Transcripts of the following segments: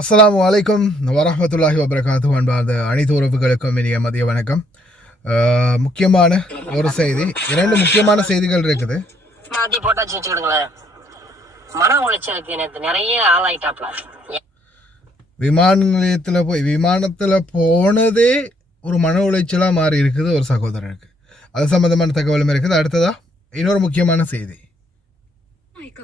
அஸ்ஸலாமு அலைக்கும் வரஹ்மத்துல்லாஹி வபரகாத்துஹு அன்பார்ந்த அனைத்து உறவுகளுக்கும் இனிய மதிய வணக்கம். முக்கியமான ஒரு செய்தி, இரண்டு முக்கியமான செய்திகள் இருக்குது. மாத்தி போட்டாச்சு வச்சுக்கிடுங்களேன். மன உளைச்சலுக்கு நேற்று நிறைய ஆளாயிட்டாப்ல. விமான நிலையத்தில் விமானத்தில் போனதே ஒரு மன உளைச்சலாக மாறி இருக்குது ஒரு சகோதரருக்கு. அது சம்பந்தமான தகவலும் இருக்குது. அடுத்ததா இன்னொரு முக்கியமான செய்தி.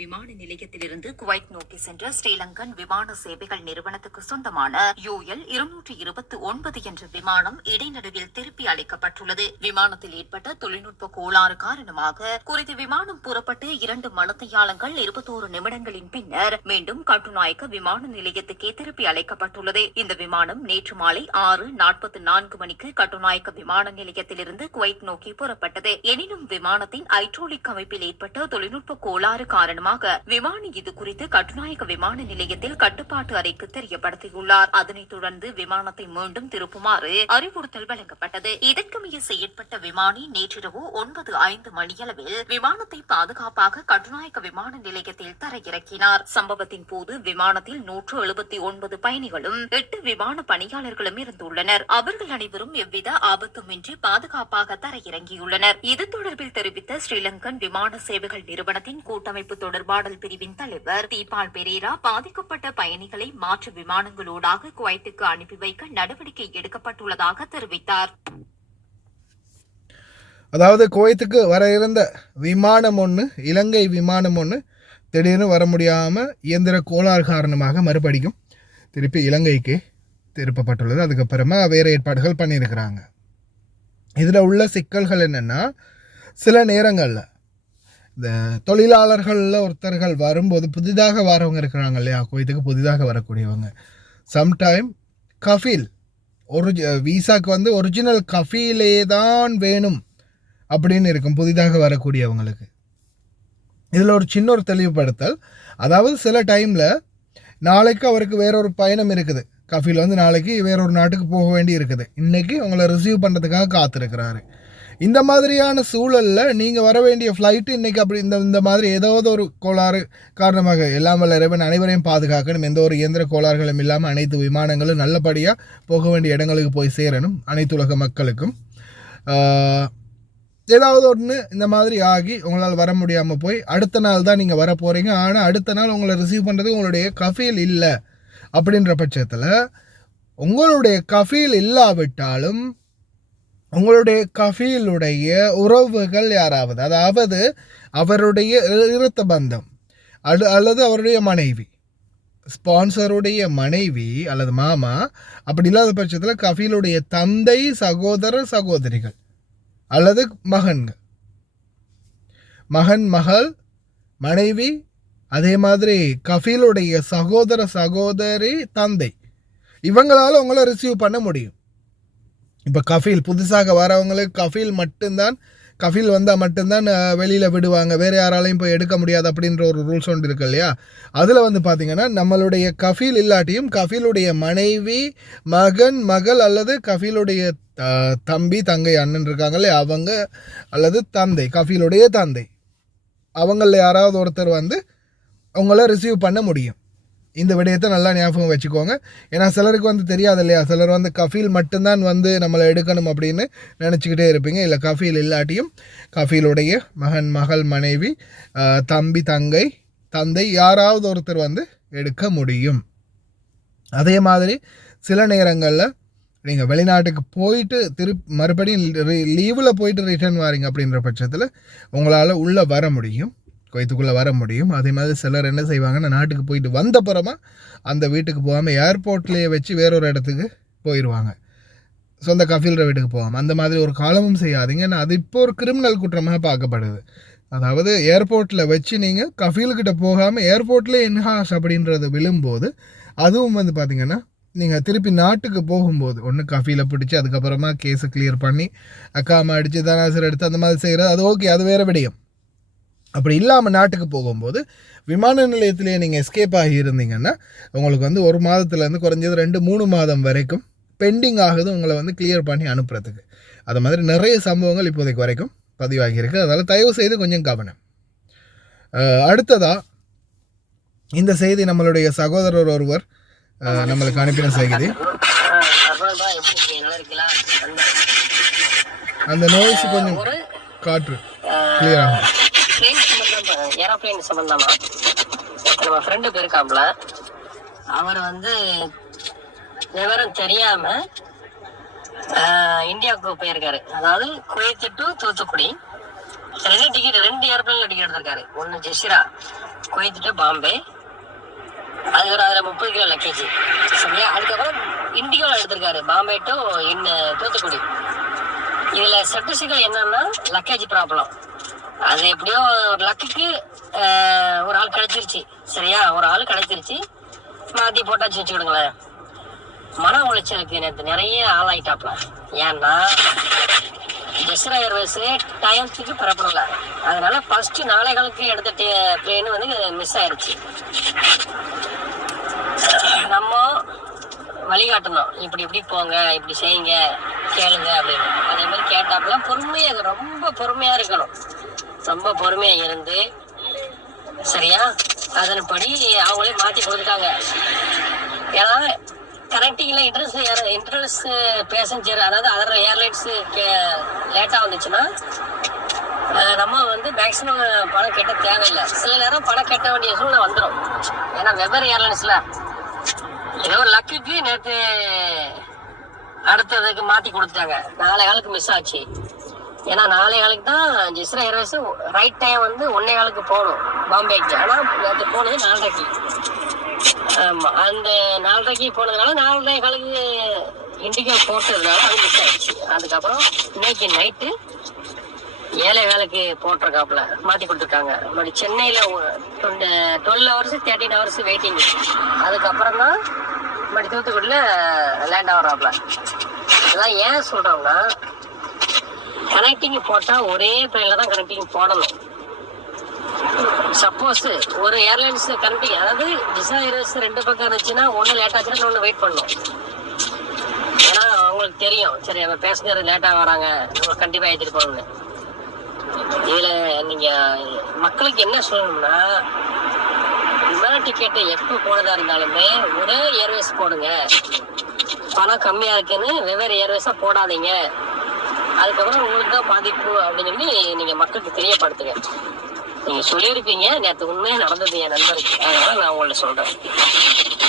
விமான நிலையத்திலிருந்து குவைத் நோக்கி சென்ற ஸ்ரீலங்கன் விமான சேவைகள் நிறுவனத்துக்கு சொந்தமான UL 229 என்ற விமானம் இடைநடுவில் திருப்பி அளிக்கப்பட்டுள்ளது. விமானத்தில் ஏற்பட்ட தொழில்நுட்ப கோளாறு காரணமாக குறித்த விமானம் புறப்பட்டு 2 மணித்தியாலங்கள் 21 நிமிடங்களின் பின்னர் மீண்டும் கட்டுநாயக்க விமான நிலையத்துக்கே திருப்பி அழைக்கப்பட்டுள்ளது. இந்த விமானம் நேற்று மாலை 6:44 மணிக்கு கட்டுநாயக்க விமான நிலையத்திலிருந்து குவைத் நோக்கி புறப்பட்டது. எனினும் விமானத்தின் ஹைட்ரோலிக் அமைப்பில் ஏற்பட்ட தொழில்நுட்ப கோளாறு காரணமாக விமானி இது குறித்து கட்டுநாயக்க விமான நிலையத்தில் கட்டுப்பாட்டு அறைக்கு தெரியப்படுத்தியுள்ளார். அதனைத் தொடர்ந்து விமானத்தை மீண்டும் திருப்புமாறு அறிவுறுத்தல் வழங்கப்பட்டது. இதற்கமைய செயற்பட்ட விமானி நேற்றிரவு 9:05 மணியளவில் விமானத்தை பாதுகாப்பாக கட்டுநாயக்க விமான நிலையத்தில் தரையிறக்கினார். சம்பவத்தின் போது விமானத்தில் 179 பயணிகளும் 8 விமான பணியாளர்களும் இருந்துள்ளனர். அவர்கள் அனைவரும் எவ்வித ஆபத்துமின்றி பாதுகாப்பாக தரையிறங்கியுள்ளனர். இது தொடர்பில் தெரிவித்த ஸ்ரீலங்கன் விமான சேவைகள் நிறுவனத்தின் கூட்டமைப்பு தொடர்பாடல் பிரிவின் தலைவர் தீபால் பெரேரா பாதிக்கப்பட்ட பயணிகளை மாற்று விமானங்களூடாக குவைத்துக்கு அனுப்பி வைக்க நடவடிக்கை எடுக்கப்பட்டுள்ளதாக தெரிவித்தார். அதாவது குவைத்துக்கு வர இருந்த விமானம் ஒன்று, இலங்கை விமானம் ஒன்று திடீர்னு வர முடியாமல் இயந்திர கோளாறு காரணமாக மறுபடியும் திருப்பி இலங்கைக்கு திருப்பப்பட்டுள்ளது. அதுக்கப்புறமா வேறு ஏற்பாடுகள் பண்ணியிருக்கிறாங்க. இதில் உள்ள சிக்கல்கள் என்னென்னா, சில நேரங்களில் இந்த தொழிலாளர்களில் ஒருத்தர்கள் வரும்போது புதிதாக வரவங்க இருக்கிறாங்க இல்லையா, குவைத்துக்கு புதிதாக வரக்கூடியவங்க, சம்டைம் கஃபீல் வீசாக்கு வந்து ஒரிஜினல் கஃபீலே தான் வேணும் அப்படின்னு இருக்கும் புதிதாக வரக்கூடியவங்களுக்கு. இதில் ஒரு சின்ன ஒரு தெளிவுபடுத்தல், அதாவது சில டைமில் நாளைக்கு அவருக்கு வேறொரு பயணம் இருக்குது, கஃபீல் வந்து நாளைக்கு வேறொரு நாட்டுக்கு போக வேண்டி இருக்குது, இன்றைக்கி உங்களை ரிசீவ் பண்ணுறதுக்காக காத்திருக்கிறாரு. இந்த மாதிரியான சூழலில் நீங்கள் வர வேண்டிய ஃப்ளைட்டு இன்றைக்கி அப்படி இந்த மாதிரி ஏதாவது ஒரு கோளாறு காரணமாக எல்லாம் வல்ல இறைவன் அனைவரையும் பாதுகாக்கணும், எந்த ஒரு இயந்திர கோளாறுகளும் இல்லாமல் அனைத்து விமானங்களும் நல்லபடியாக போக வேண்டிய இடங்களுக்கு போய் சேரணும் அனைத்து உலக மக்களுக்கும். ஏதாவது ஒன்று இந்த மாதிரி ஆகி உங்களால் வர முடியாமல் போய் அடுத்த நாள் தான் நீங்கள் வர போகிறீங்க, ஆனால் அடுத்த நாள் உங்களை ரிசீவ் பண்ணுறது உங்களுடைய கஃபீல் இல்லை அப்படின்ற பட்சத்தில், உங்களுடைய கஃபீல் இல்லாவிட்டாலும் உங்களுடைய கஃபீலுடைய உறவுகள் யாராவது, அதாவது அவருடைய இரத்த பந்தம் அல்லது அவருடைய மனைவி, ஸ்பான்சருடைய மனைவி அல்லது மாமா, அப்படி இல்லாத பட்சத்தில் கஃபீலுடைய தந்தை, சகோதர சகோதரிகள் அல்லது மகன் மகள் மனைவி, அதே மாதிரி கஃபீலுடைய சகோதர சகோதரி தந்தை, இவங்களால் உங்களை ரிசீவ் பண்ண முடியும். இப்போ கஃபீல் புதுசாக வரவங்களுக்கு கஃபீல் வந்தால் மட்டும்தான் வெளியில் விடுவாங்க, வேறு யாராலையும் போய் எடுக்க முடியாது அப்படின்ற ஒரு ரூல்ஸ் ஒன்று இருக்கு இல்லையா. அதில் வந்து பார்த்திங்கன்னா நம்மளுடைய கஃபீல் இல்லாட்டியும் கஃபீலுடைய மனைவி, மகள் அல்லது கஃபீலுடைய தம்பி தங்கை அண்ணன் இருக்காங்களே அவங்க, அல்லது தந்தை கஃபீலுடைய தந்தை, அவங்களில் யாராவது ஒருத்தர் வந்து அவங்கள ரிசீவ் பண்ண முடியும். இந்த விடயத்தை நல்லா ஞாபகம் வச்சுக்கோங்க. ஏன்னா சிலருக்கு வந்து தெரியாது இல்லையா, சிலர் வந்து கஃபீல் மட்டும்தான் வந்து நம்மளை எடுக்கணும் அப்படின்னு நினச்சிக்கிட்டே இருப்பீங்க. இல்லை, கஃபீல் இல்லாட்டியும் கஃபீலுடைய மகள் மனைவி, தம்பி தந்தை யாராவது ஒருத்தர் வந்து எடுக்க முடியும். அதே மாதிரி சில நேரங்களில் நீங்கள் வெளிநாட்டுக்கு போயிட்டு மறுபடியும் லீவில் போயிட்டு ரிட்டர்ன் வாரீங்க அப்படின்ற பட்சத்தில் உங்களால் உள்ளே வர முடியும், குவைத்துக்குள்ளே வர முடியும். அதே மாதிரி சிலர் என்ன செய்வாங்கன்னா, நாட்டுக்கு போயிட்டு வந்தப்புறமா அந்த வீட்டுக்கு போகாமல் ஏர்போர்ட்லேயே வச்சு வேறொரு இடத்துக்கு போயிடுவாங்க, சொந்த கஃபீல்ற வீட்டுக்கு போகாமல். அந்த மாதிரி ஒரு காலமும் செய்யாதீங்க. ஏன்னா அது இப்போ ஒரு கிரிமினல் குற்றமாக பார்க்கப்படுது. அதாவது ஏர்போர்ட்டில் வச்சு நீங்கள் கஃபீல்கிட்ட போகாமல் ஏர்போர்ட்லேயே இன்ஹாஸ் அப்படின்றது விழும்போது, அதுவும் வந்து பார்த்திங்கன்னா நீங்கள் திருப்பி நாட்டுக்கு போகும்போது ஒன்று கஃபீலை பிடிச்சி அதுக்கப்புறமா கேஸை கிளியர் பண்ணி அக்காம அடித்து தனாசர் எடுத்து அந்த மாதிரி செய்கிறது, அது ஓகே, அது வேறு விடயம். அப்படி இல்லாமல் நாட்டுக்கு போகும்போது விமான நிலையத்திலேயே நீங்கள் எஸ்கேப் ஆகி இருந்தீங்கன்னா உங்களுக்கு வந்து 1 மாதத்துலேருந்து குறைஞ்சது 2-3 மாதம் வரைக்கும் பெண்டிங் ஆகுது உங்களை வந்து கிளியர் பண்ணி அனுப்புறதுக்கு. அது மாதிரி நிறைய சம்பவங்கள் இப்போதைக்கு வரைக்கும் பதிவாகியிருக்கு. அதனால் தயவு செய்து கொஞ்சம் கவனம். அடுத்ததாக இந்த செய்தி நம்மளுடைய சகோதரர் ஒருவர் நம்மளுக்கு அனுப்பின செய்தி. அந்த நோய்ஸ் கொஞ்சம் காற்று கிளியர் ஆகும். ஏரோப்ளேன் சம்பந்தமா நம்ம ஃப்ரெண்டு போயிருக்காப்ல. அவர் வந்து விவரம் தெரியாம இந்தியாவுக்கு போயிருக்காரு. அதாவது குவைத் டு தூத்துக்குடி 2 ஏரோப்ளேன்ல டிக்கெட் எடுத்திருக்காரு. ஒன்னு ஜெசிரா குவைத் டு பாம்பே, அது ஒரு அதுல 30 கிலோ லக்கேஜ் சரியா. அதுக்கப்புறம் இண்டிகோல எடுத்திருக்காரு பாம்பே டு தூத்துக்குடி. இதுல சட்டசிக்கல் என்னன்னா லக்கேஜ் ப்ராப்ளம். அது எப்படியோ ஒரு லக்குக்கு ஒரு ஆள் கிடைச்சிருச்சு சரியா. ஒரு ஆள் கிடைச்சிருச்சு, மாத்தி போட்டாச்சு வச்சுக்கிடுங்களேன். மன உளைச்சலுக்கு நேற்று நிறைய ஆளாயிட்டாப்ல. ஏன்னா ஜெஸ்ரா ஏர்வேஸ் டைம்ஸுக்கு புறப்படல. அதனால ஃபர்ஸ்ட் நாளை காலுக்கு எடுத்த பிளேன் வந்து மிஸ் ஆயிருச்சு. நம்ம வழிகாட்டணும், இப்படி இப்படி போங்க, இப்படி செய்யுங்க, கேளுங்க அப்படின்னு. அதே மாதிரி கேட்டாப்புல பொறுமையா, ரொம்ப பொறுமையா இருக்கணும். ரொம்ப பொறுமையா இருந்து சரியா அதன்படி அவங்களே மாத்தி கொடுத்துட்டாங்க. ஏன்னா கனெக்டிங்ல இன்ட்ரெஸ்ட் பேசஞ்சர், அதாவது அதர் ஏர்லைன்ஸ் லேட்டா வந்துச்சுன்னா நம்ம வந்து மேக்சிமம் பணம் கட்ட தேவையில்லை. சில நேரம் பணம் கட்ட வேண்டிய சூழ்நிலை வந்துடும். ஏன்னா வெவ்வேறு ஏர்லைன்ஸ்ல ஏதோ ஒரு லக்குக்கு நேற்று அடுத்ததுக்கு மாத்தி கொடுத்துட்டாங்க. 4 காலுக்கு மிஸ் ஆச்சு. ஏன்னா 4 காலுக்கு தான் ஜெஸ்ரா ஏர்வேஸ் ரைட் டைம் வந்து 1 காலுக்கு போகணும் பாம்பேக்கு. ஆனா நேற்று போனது 4:30. ஆமா, அந்த 4:30 போனதுனால 4:30 காலுக்கு இண்டிகோ போட்டதுனால அது மிஸ் ஆயிடுச்சு. அதுக்கப்புறம் இன்னைக்கு நைட்டு 7 காலுக்கு போட்டிருக்காப்புல மாத்தி கொடுத்துருக்காங்க. மறுபடி சென்னையில 12 hours 13 hours வெயிட்டிங். அதுக்கப்புறம் தான் மறுபடி தூத்துக்குடியில லேண்ட் ஆகிறாப்புல. அதான் ஏன் சொல்றோம்னா, கனெக்டிங் போட்டா ஒரே ட்ரெயின்ல தான் கனெக்டிங் போடணும். சப்போஸ் ஒரு ஏர்லைன்ஸ் கனெக்டிங், அதாவது ஜெஸ்ரா ஏர்வேஸ் 2 பக்கம் இருந்துச்சுன்னா ஒன்னு லேட் ஆச்சுன்னா ஒன்னு வெயிட் பண்ணணும். ஏன்னா அவங்களுக்கு தெரியும், சரி நம்ம பேசஞ்சர் லேட்டா வராங்க, கண்டிப்பா ஏற்றிட்டு போகணும்னு. இதுல நீங்க மக்களுக்கு என்ன சொல்லணும்னா, விமான டிக்கெட்டு எப்போ போனதா இருந்தாலுமே ஒரே ஏர்வேஸ் போடுங்க. பணம் கம்மியா இருக்குன்னு வெவ்வேறு ஏர்வேஸா போடாதீங்க. அதுக்கப்புறம் உங்களுக்கு தான் பாதிப்பு அப்படின்னு சொல்லி நீங்க மக்களுக்கு தெரியப்படுத்துங்க. நீங்க சொல்லியிருப்பீங்க, நேற்று உண்மையா நடந்தது என் நண்பருக்கு. அதனால நான் உங்கள்ட்ட சொல்றேன்.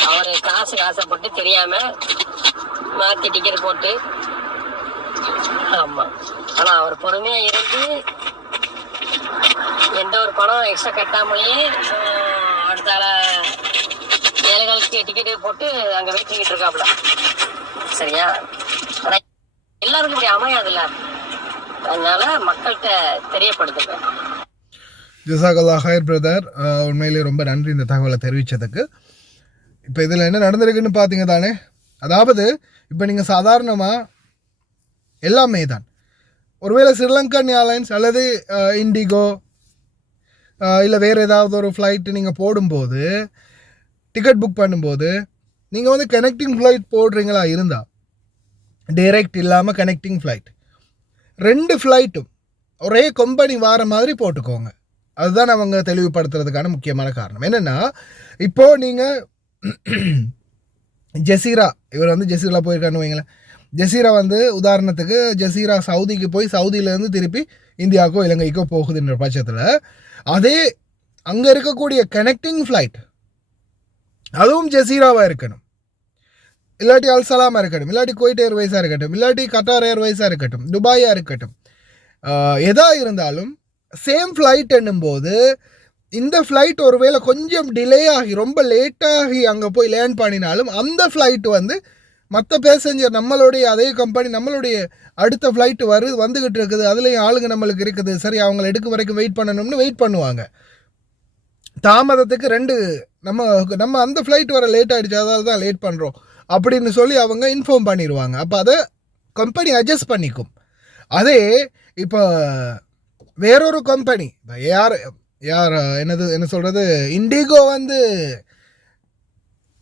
அவரு காசுக்கு ஆசைப்பட்டு தெரியாம மாத்தி டிக்கெட் போட்டு, ஆமா, ஆனா அவர் பொறுமையா இருந்து எந்த ஒரு பணம் எக்ஸ்ட்ரா கட்டாமலேயே அடுத்த 7 காலுக்கு டிக்கெட்டு போட்டு அங்க வெயிட் பண்ணிட்டு இருக்காப்ல சரியா. ஆனா எல்லாருக்கும் இப்படி அமையாதுல்ல, அதனால மக்கள்கிட்ட தெரியப்படுத்துங்க. ஜஸாகல்லா ஹைர் பிரதர், உண்மையிலேயே ரொம்ப நன்றி இந்த தகவலை தெரிவித்ததுக்கு. இப்போ இதில் என்ன நடந்திருக்குன்னு பார்த்தீங்க தானே. அதாவது இப்போ நீங்கள் சாதாரணமாக எல்லாமே தான், ஒருவேளை ஸ்ரீலங்கன் ஏர்லைன்ஸ் அல்லது இண்டிகோ இல்லை வேறு ஏதாவது ஒரு ஃப்ளைட்டு நீங்கள் போடும்போது, டிக்கெட் புக் பண்ணும்போது, நீங்கள் வந்து கனெக்டிங் ஃப்ளைட் போடுறீங்களா இருந்தால், டைரெக்ட் இல்லாமல் கனெக்டிங் ஃப்ளைட் 2 ஃப்ளைட்டும் ஒரே கம்பெனி வார மாதிரி போட்டுக்கோங்க. அதுதான் அவங்க தெளிவுபடுத்துறதுக்கான முக்கியமான காரணம். என்னென்னா, இப்போது நீங்கள் ஜெசீரா, இவர் வந்து ஜெசீரா போயிருக்கான்னு வைங்களேன். ஜெசீரா வந்து உதாரணத்துக்கு ஜெசீரா சவுதிக்கு போய் சவுதியிலேருந்து திருப்பி இந்தியாவுக்கோ இலங்கைக்கோ போகுதுன்ற பட்சத்தில், அதே அங்கே இருக்கக்கூடிய கனெக்டிங் ஃப்ளைட் அதுவும் ஜெசீராவாக இருக்கணும், இல்லாட்டி அல்சலாமாக இருக்கட்டும், இல்லாட்டி குவைட் ஏர்வேஸாக இருக்கட்டும், இல்லாட்டி கட்டார் ஏர்வேஸாக இருக்கட்டும், துபாயாக இருக்கட்டும், எதாக இருந்தாலும் சேம் ஃப்ளைட் என்னும்போது இந்த ஃப்ளைட் ஒருவேளை கொஞ்சம் டிலே ஆகி ரொம்ப லேட்டாகி அங்கே போய் லேண்ட் பண்ணினாலும் அந்த ஃப்ளைட் வந்து மற்ற பேசஞ்சர் நம்மளுடைய அதே கம்பெனி நம்மளுடைய அடுத்த ஃப்ளைட்டு வந்துக்கிட்டு இருக்குது, அதுலேயும் ஆளுங்க நம்மளுக்கு இருக்குது, சரி அவங்கள எடுக்க வரைக்கும் வெயிட் பண்ணணும்னு வெயிட் பண்ணுவாங்க. தாமதத்துக்கு 2 நம்ம அந்த ஃப்ளைட் வர லேட் ஆகிடுச்சு, அதாவது தான் லேட் பண்ணுறோம் அப்படின்னு சொல்லி அவங்க இன்ஃபார்ம் பண்ணிடுவாங்க. அப்போ அதை கம்பெனி அட்ஜஸ்ட் பண்ணிக்கும். அதே இப்போ வேறொரு கம்பெனி என்ன சொல்கிறது, இண்டிகோ வந்து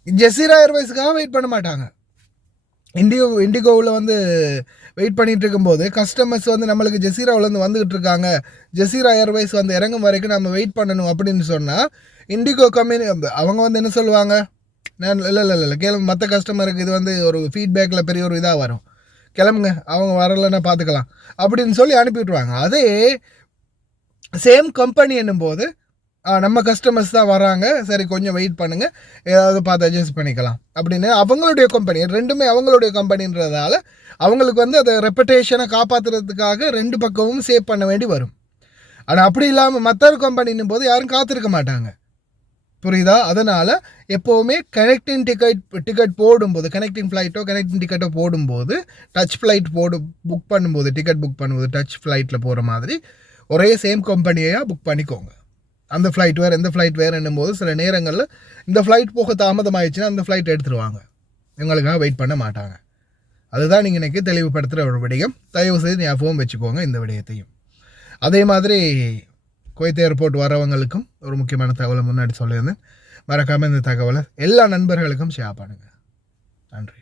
ஜெசீரா ஏர்வேஸுக்காக வெயிட் பண்ண மாட்டாங்க. இண்டிகோவில் வந்து வெயிட் பண்ணிகிட்டு இருக்கும்போது கஸ்டமர்ஸ் வந்து நம்மளுக்கு ஜெசீராவிலேருந்து வந்துக்கிட்டு இருக்காங்க, ஜெசீரா ஏர்வேஸ் வந்து இறங்கும் வரைக்கும் நம்ம வெயிட் பண்ணணும் அப்படின்னு சொன்னால், இண்டிகோ கம்பெனி அவங்க வந்து என்ன சொல்லுவாங்க, நான் இல்லை கிளம்பு, மற்ற கஸ்டமருக்கு இது வந்து ஒரு ஃபீட்பேக்கில் பெரிய ஒரு இதாக வரும், கிளம்புங்க அவங்க வரலைன்னா பார்த்துக்கலாம் அப்படின்னு சொல்லி அனுப்பி விட்ருவாங்க. அதே சேம் கம்பெனி என்னும்போது நம்ம கஸ்டமர்ஸ் தான் வராங்க, சரி கொஞ்சம் வெயிட் பண்ணுங்கள், ஏதாவது பார்த்து அட்ஜஸ்ட் பண்ணிக்கலாம் அப்படின்னு அவங்களுடைய கம்பெனி, ரெண்டுமே அவங்களுடைய கம்பெனின்றதால அவங்களுக்கு வந்து அதை ரெப்புடேஷனை காப்பாற்றுறதுக்காக ரெண்டு பக்கமும் சேவ் பண்ண வேண்டி வரும். ஆனால் அப்படி இல்லாமல் மற்ற கம்பெனின்னும் போது யாரும் காத்திருக்க மாட்டாங்க, புரியுதா? அதனால் எப்போவுமே கனெக்டிங் டிக்கெட் போடும்போது, கனெக்டிங் ஃப்ளைட்டோ கனெக்டிங் டிக்கெட்டோ போடும்போது, டச் ஃப்ளைட் புக் பண்ணும்போது, டிக்கெட் புக் பண்ணும்போது டச் ஃப்ளைட்டில் போகிற மாதிரி ஒரே சேம் கம்பெனியாக புக் பண்ணிக்கோங்க. அந்த ஃப்ளைட் வேறு இந்த ஃப்ளைட் வேறு என்னும்போது சில நேரங்களில் இந்த ஃப்ளைட் போக தாமதமாகிடுச்சுன்னா அந்த ஃப்ளைட் எடுத்துருவாங்க, எங்களுக்காக வெயிட் பண்ண மாட்டாங்க. அதுதான் நீங்கள் இன்றைக்கி தெளிவுபடுத்துகிற ஒரு விடயம். தயவு செய்து ஞாபகம் வச்சுக்கோங்க இந்த விடயத்தையும். அதே மாதிரி குவைத் ஏர்போர்ட் வரவங்களுக்கும் ஒரு முக்கியமான தகவலை முன்னாடி சொல்லியிருந்தேன். மறக்காமல் இந்த தகவலை எல்லா நண்பர்களுக்கும் ஷேர் பண்ணுங்கள். நன்றி.